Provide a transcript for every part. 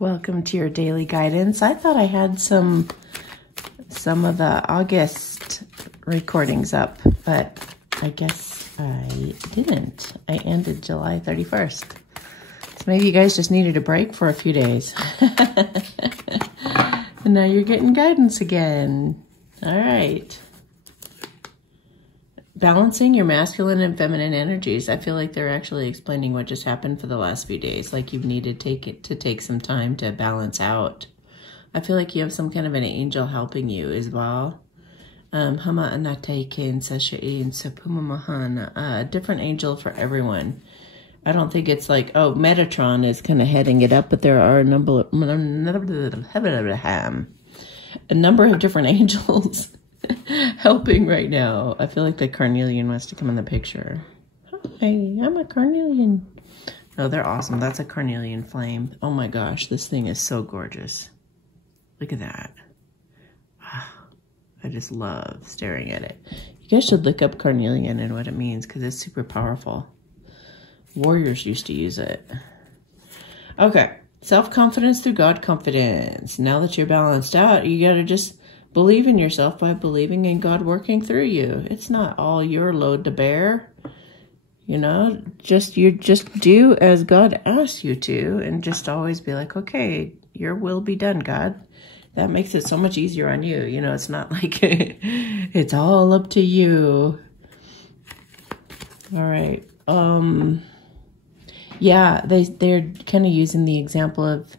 Welcome to your daily guidance. I thought I had some of the August recordings up, but I guess I didn't. I ended July 31st. So maybe you guys just needed a break for a few days. And now you're getting guidance again. All right. Balancing your masculine and feminine energies. I feel like they're actually explaining what just happened for the last few days. Like you've needed to take some time to balance out. I feel like you have some kind of an angel helping you as well. A different angel for everyone. I don't think it's like, oh, Metatron is kind of heading it up, but there are a number of different angels helping right now. I feel like the carnelian wants to come in the picture. Hi, I'm a carnelian. Oh, they're awesome. That's a carnelian flame. Oh my gosh, this thing is so gorgeous. Look at that. Wow. I just love staring at it. You guys should look up carnelian and what it means because it's super powerful. Warriors used to use it. Okay. Self-confidence through God confidence. Now that you're balanced out, you got to just believe in yourself by believing in God working through you. It's not all your load to bear. You know, you just do as God asks you to and just always be like, okay, your will be done, God. That makes it so much easier on you. You know, it's not like it's all up to you. All right. Yeah, they're kind of using the example of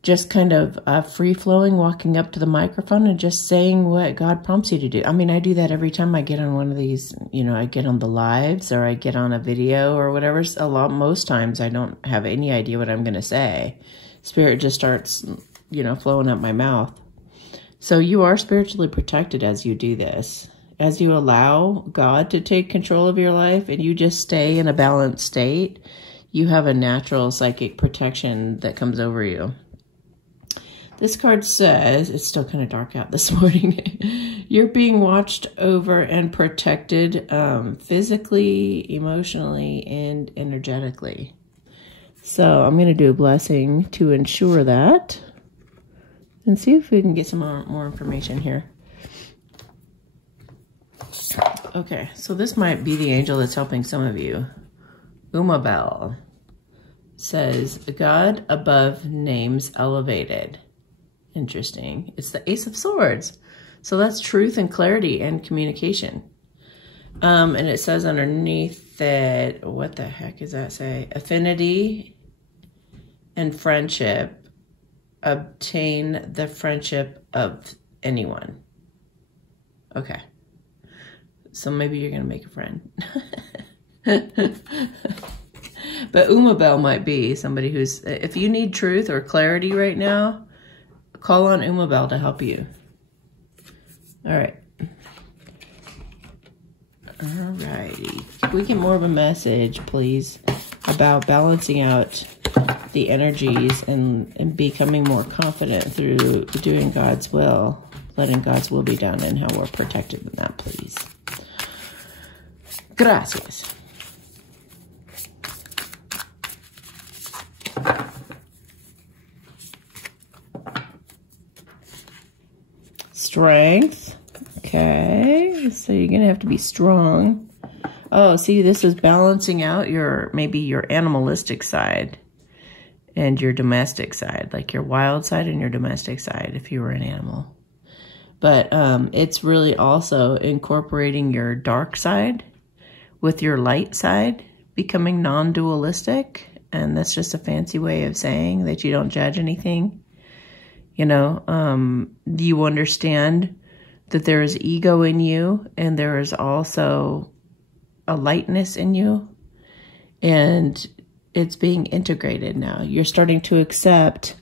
just kind of free-flowing, walking up to the microphone and just saying what God prompts you to do. I mean, I do that every time I get on one of these, you know, I get on the lives or I get on a video or whatever. Most times I don't have any idea what I'm going to say. Spirit just starts, you know, flowing up my mouth. So you are spiritually protected as you do this. As you allow God to take control of your life and you just stay in a balanced state, you have a natural psychic protection that comes over you. This card says, it's still kind of dark out this morning, you're being watched over and protected physically, emotionally, and energetically. So I'm going to do a blessing to ensure that and see if we can get some more information here. Okay, so this might be the angel that's helping some of you. Umabel says, God above names elevated. Interesting. It's the Ace of Swords. So that's truth and clarity and communication. And it says underneath that, what the heck does that say? Affinity and friendship. Obtain the friendship of anyone. Okay. So maybe you're going to make a friend. But Umabel might be somebody who's, if you need truth or clarity right now, call on Umabel to help you. All right. All righty. Can we get more of a message, please, about balancing out the energies and becoming more confident through doing God's will, letting God's will be done, and how we're protected in that, please. Gracias. Strength. Okay. So you're going to have to be strong. Oh, see, this is balancing out maybe your animalistic side and your domestic side, like your wild side and your domestic side if you were an animal. But it's really also incorporating your dark side with your light side, becoming non-dualistic. And that's just a fancy way of saying that you don't judge anything. You know, you understand that there is ego in you and there is also a lightness in you. And it's being integrated now. You're starting to accept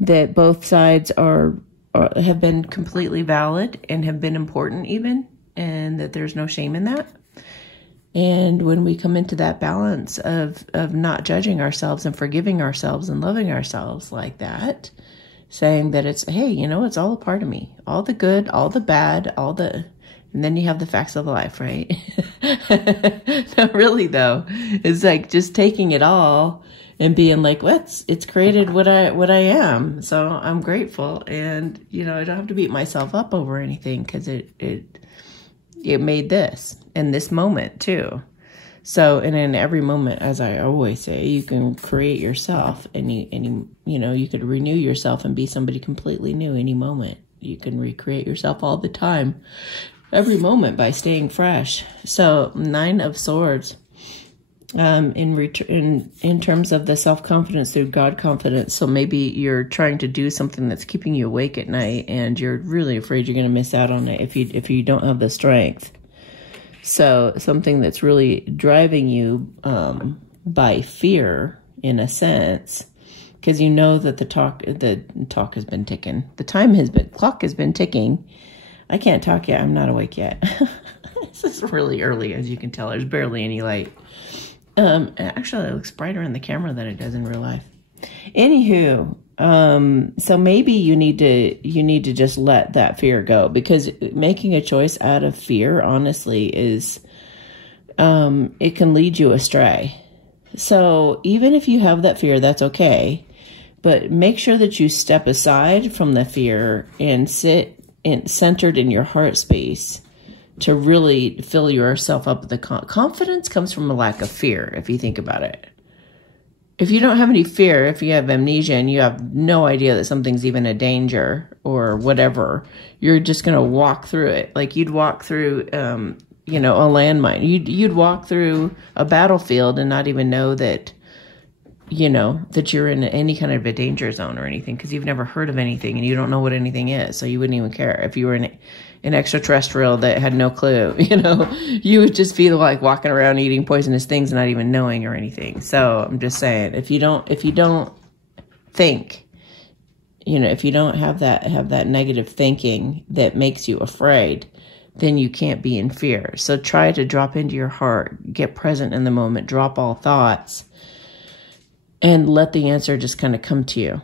that both sides have been completely valid and have been important even, and that there's no shame in that. And when we come into that balance of not judging ourselves and forgiving ourselves and loving ourselves like that, saying that it's, hey, you know, it's all a part of me. All the good, all the bad, and then you have the facts of life, right? Not really, though. It's like just taking it all and being like, it's created what I am. So I'm grateful. And, you know, I don't have to beat myself up over anything because it made this in this moment too. So, and in every moment, as I always say, you can create yourself, and you know, you could renew yourself and be somebody completely new any moment. You can recreate yourself all the time, every moment, by staying fresh. So, 9 of Swords, in terms of the self-confidence through God confidence. So maybe you're trying to do something that's keeping you awake at night, and you're really afraid you're going to miss out on it if you don't have the strength. So something that's really driving you by fear, in a sense, because you know that the clock has been ticking. Clock has been ticking. I can't talk yet. I'm not awake yet. This is really early, as you can tell. There's barely any light. Actually, it looks brighter in the camera than it does in real life. Anywho, so maybe you need to just let that fear go, because making a choice out of fear, honestly, is, it can lead you astray. So even if you have that fear, that's okay, but make sure that you step aside from the fear and sit centered in your heart space to really fill yourself up with the confidence comes from a lack of fear, if you think about it. If you don't have any fear, if you have amnesia and you have no idea that something's even a danger or whatever, you're just going to walk through it. Like you'd walk through, you know, a landmine. You'd walk through a battlefield and not even know that, you know, that you're in any kind of a danger zone or anything, because you've never heard of anything and you don't know what anything is. So you wouldn't even care. If you were an extraterrestrial that had no clue, you know, you would just feel like walking around eating poisonous things and not even knowing or anything. So I'm just saying, if you don't think, you know, if you don't have that negative thinking that makes you afraid, then you can't be in fear. So try to drop into your heart, get present in the moment, drop all thoughts, and let the answer just kind of come to you.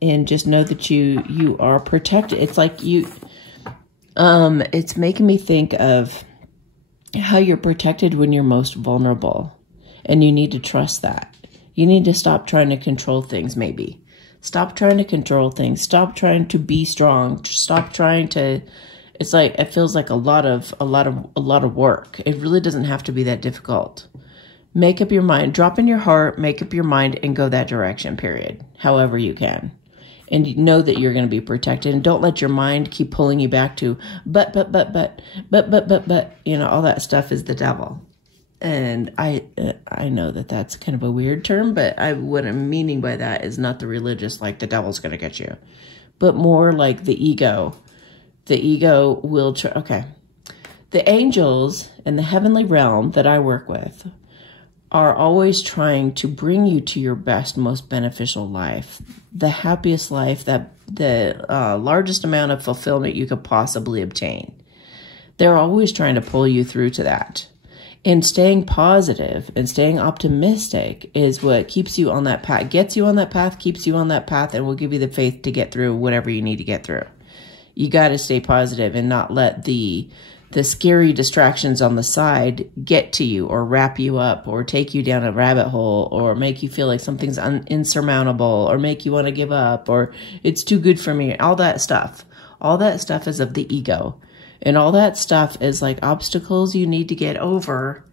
And just know that you are protected. It's like it's making me think of how you're protected when you're most vulnerable. And you need to trust that. You need to stop trying to control things, maybe. Stop trying to control things. Stop trying to be strong. Stop trying to, it's like, it feels like a lot of work. It really doesn't have to be that difficult. Make up your mind, drop in your heart, make up your mind, and go that direction, period. However you can. And know that you're going to be protected. And don't let your mind keep pulling you back to, but, you know, all that stuff is the devil. And I know that that's kind of a weird term, but what I'm meaning by that is not the religious, like the devil's going to get you, but more like the ego. The ego will, okay. The angels in the heavenly realm that I work with are always trying to bring you to your best, most beneficial life, the happiest life, that the largest amount of fulfillment you could possibly obtain. They're always trying to pull you through to that. And staying positive and staying optimistic is what keeps you on that path, gets you on that path, keeps you on that path, and will give you the faith to get through whatever you need to get through. You got to stay positive and not let the scary distractions on the side get to you or wrap you up or take you down a rabbit hole or make you feel like something's insurmountable or make you want to give up or it's too good for me. All that stuff is of the ego. And all that stuff is like obstacles you need to get over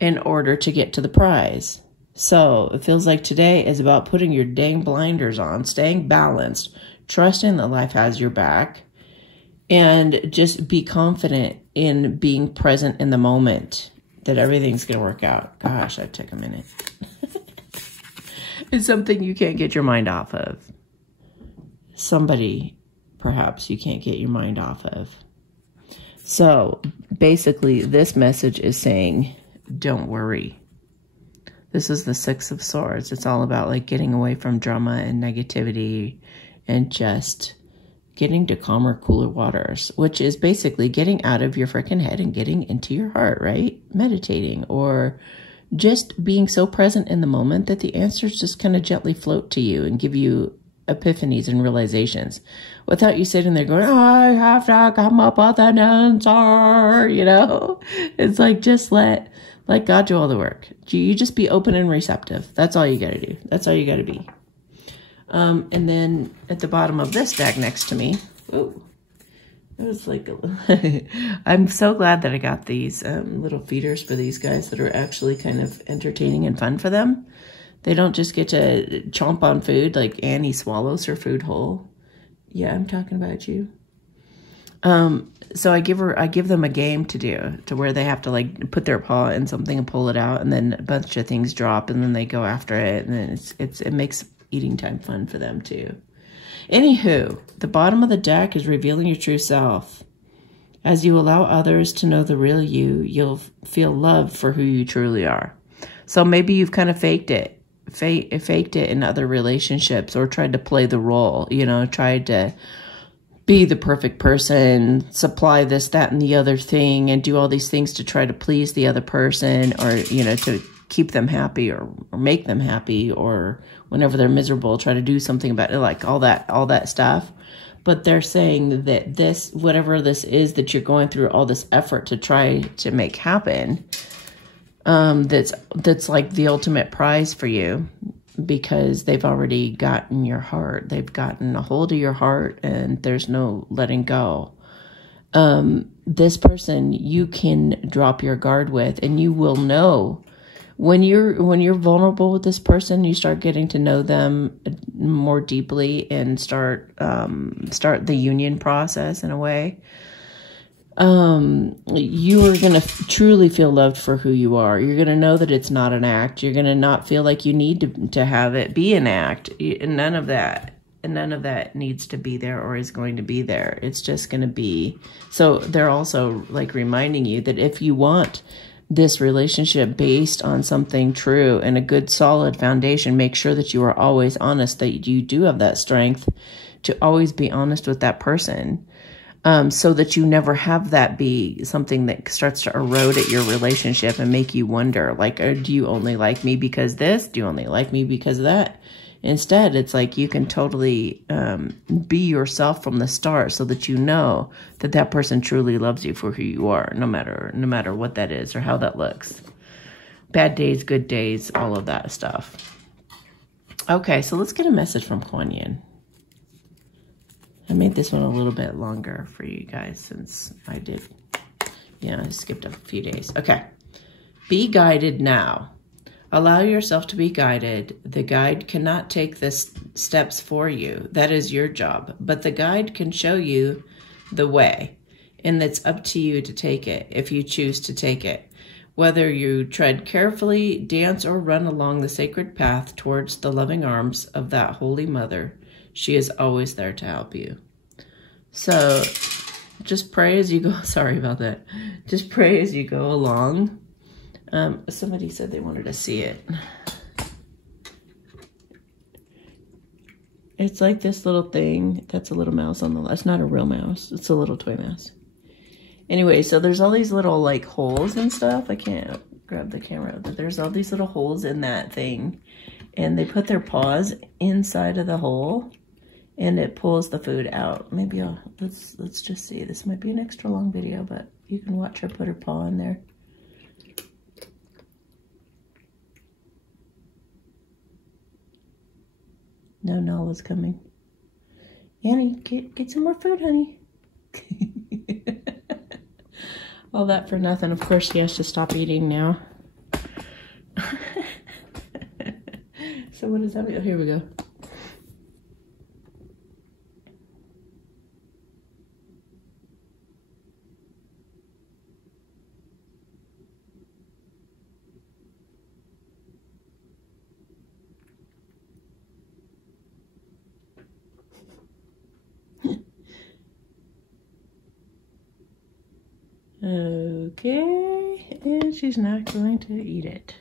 in order to get to the prize. So it feels like today is about putting your dang blinders on, staying balanced, trusting that life has your back, and just be confident in being present in the moment, that everything's going to work out. Gosh, that took a minute. It's something you can't get your mind off of. Somebody, perhaps, you can't get your mind off of. So, basically, this message is saying, don't worry. This is the 6 of Swords. It's all about, like, getting away from drama and negativity and just getting to calmer, cooler waters, which is basically getting out of your freaking head and getting into your heart, right? Meditating or just being so present in the moment that the answers just kind of gently float to you and give you epiphanies and realizations without you sitting there going, I have to come up with an answer, you know? It's like, just let God do all the work. You just be open and receptive. That's all you got to do. That's all you got to be. And then at the bottom of this deck next to me, ooh, it was like, I'm so glad that I got these little feeders for these guys that are actually kind of entertaining and fun for them. They don't just get to chomp on food like Annie swallows her food whole. Yeah, I'm talking about you. So I give them a game to do, to where they have to like put their paw in something and pull it out, and then a bunch of things drop, and then they go after it, and then it makes eating time fun for them too. Anywho, the bottom of the deck is revealing your true self. As you allow others to know the real you, you'll feel loved for who you truly are. So maybe you've kind of faked it in other relationships, or tried to play the role, you know, tried to be the perfect person, supply this, that, and the other thing, and do all these things to try to please the other person, or, you know, to keep them happy, or make them happy, or whenever they're miserable, try to do something about it, like all that stuff. But they're saying that this, whatever this is that you're going through, all this effort to try to make happen, that's like the ultimate prize for you, because they've already gotten your heart. They've gotten a hold of your heart, and there's no letting go. This person you can drop your guard with, and you will know when you're vulnerable with this person. You start getting to know them more deeply, and start the union process in a way. You are going to truly feel loved for who you are. You're going to know that it's not an act. You're going to not feel like you need to have it be an act. None of that needs to be there, or is going to be there. It's just going to be. So they're also like reminding you that if you want this relationship based on something true and a good solid foundation, make sure that you are always honest, that you do have that strength to always be honest with that person. So that you never have that be something that starts to erode at your relationship and make you wonder, like, oh, do you only like me because this? Do you only like me because of that? Instead, it's like you can totally be yourself from the start, so that you know that that person truly loves you for who you are, no matter what that is or how that looks. Bad days, good days, all of that stuff. Okay, so let's get a message from Kuan Yin. I made this one a little bit longer for you guys, since I skipped a few days. Okay. Be guided now. Allow yourself to be guided. The guide cannot take the steps for you. That is your job. But the guide can show you the way, and it's up to you to take it if you choose to take it. Whether you tread carefully, dance, or run along the sacred path towards the loving arms of that Holy Mother, she is always there to help you. So just pray as you go. Sorry about that. Just pray as you go along. Somebody said they wanted to see it. It's like this little thing. That's a little mouse on the left. It's not a real mouse. It's a little toy mouse. Anyway, so there's all these little like holes and stuff. I can't grab the camera, but there's all these little holes in that thing. And they put their paws inside of the hole, and it pulls the food out. Maybe let's just see. This might be an extra long video, but you can watch her put her paw in there. No, Nala's coming. Annie, get some more food, honey. All that for nothing. Of course, she has to stop eating now. So what does that mean? Oh, here we go. Okay, and she's not going to eat it.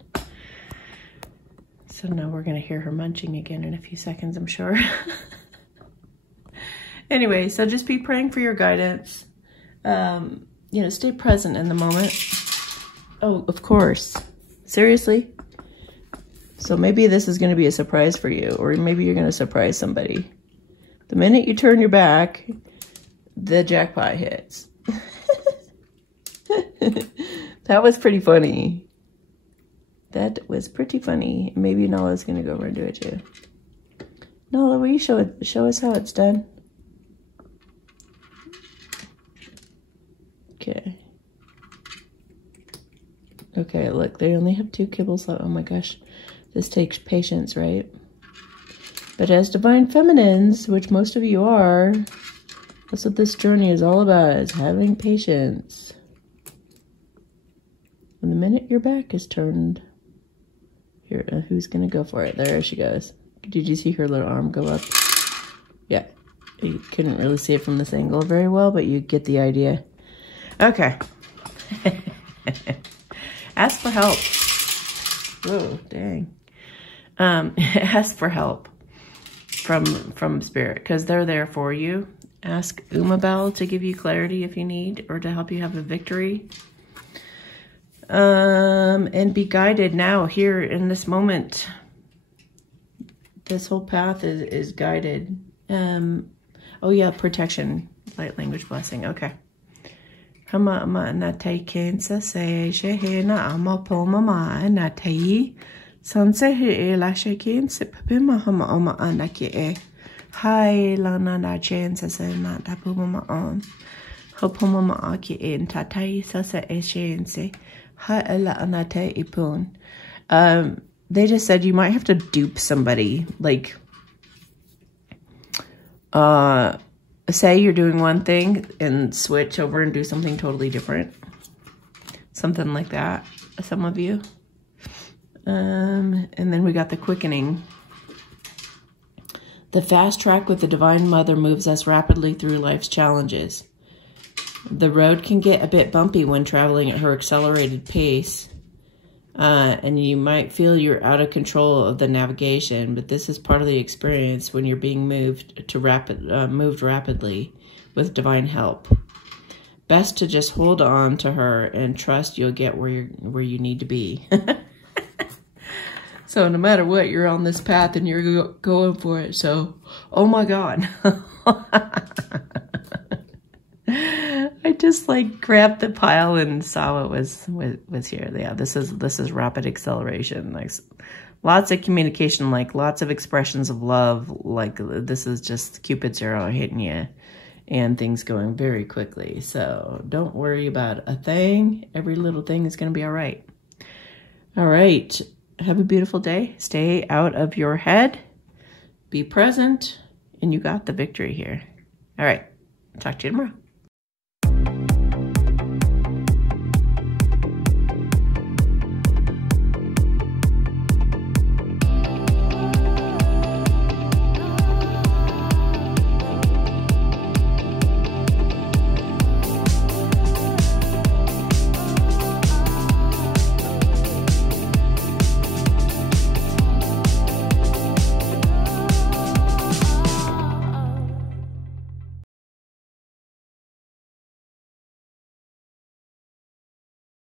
So now we're going to hear her munching again in a few seconds, I'm sure. Anyway, so just be praying for your guidance. Stay present in the moment. Oh, of course. Seriously? So maybe this is going to be a surprise for you, or maybe you're going to surprise somebody. The minute you turn your back, the jackpot hits. That was pretty funny. That was pretty funny. Maybe Nala's going to go over and do it too. Nala, will you show us how it's done? Okay. Okay, look, they only have 2 kibbles left. Oh my gosh. This takes patience, right? But as divine feminines, which most of you are, that's what this journey is all about, is having patience. And the minute your back is turned, here, who's going to go for it? There she goes. Did you see her little arm go up? Yeah. You couldn't really see it from this angle very well, but you get the idea. Okay. Ask for help. Whoa, dang. Ask for help from Spirit, because they're there for you. Ask Umabel to give you clarity if you need, or to help you have a victory. And be guided now, here in this moment. This whole path is guided. Oh yeah, protection, light language blessing. Okay. Hama na tai kensa se shehena ama poma ma na tai sanse he la sheken se pema hama ama anake e hai la na na chensa se na ta poma ma on ho poma ma ake en tatai sa se e shense ha ela anate ipun. They just said you might have to dupe somebody, like say you're doing one thing and switch over and do something totally different. Something like that, some of you. And then we got the quickening. The fast track with the Divine Mother moves us rapidly through life's challenges. The road can get a bit bumpy when traveling at her accelerated pace. And you might feel you're out of control of the navigation, but this is part of the experience when you're being moved rapidly with divine help. Best to just hold on to her and trust you'll get where you need to be. So no matter what, you're on this path and you're going for it. So, oh my God. I just like grabbed the pile and saw what was here. Yeah, this is rapid acceleration. Like lots of communication, like lots of expressions of love. Like this is just Cupid's arrow hitting you and things going very quickly. So don't worry about a thing. Every little thing is going to be all right. All right. Have a beautiful day. Stay out of your head. Be present. And you got the victory here. All right. Talk to you tomorrow.